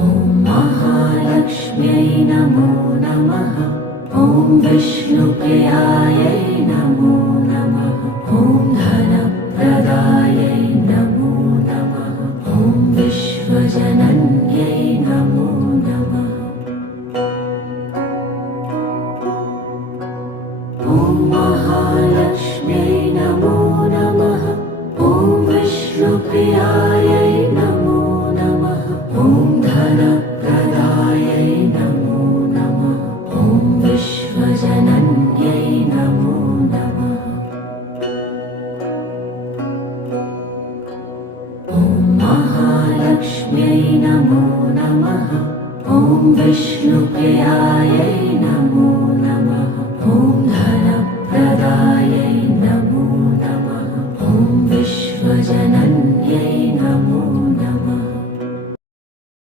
ॐ महालक्ष्म्यै नमो नमः। ॐ विष्णुप्रियायै नमो नमः। ॐ धनप्रदायै नमो नमः। ॐ विश्वजनन्यै नमो नमः। ॐ महालक्ष्म्यै नमो नमः। ॐ विष्णुप्रियायै नमो नमः। ॐ धनप्रदायै नमो नमः। ॐ विश्वजनन्यै नमो नमः। ॐ महालक्ष्म्यै नमो नमः। ॐ विष्णुप्रियायै नमो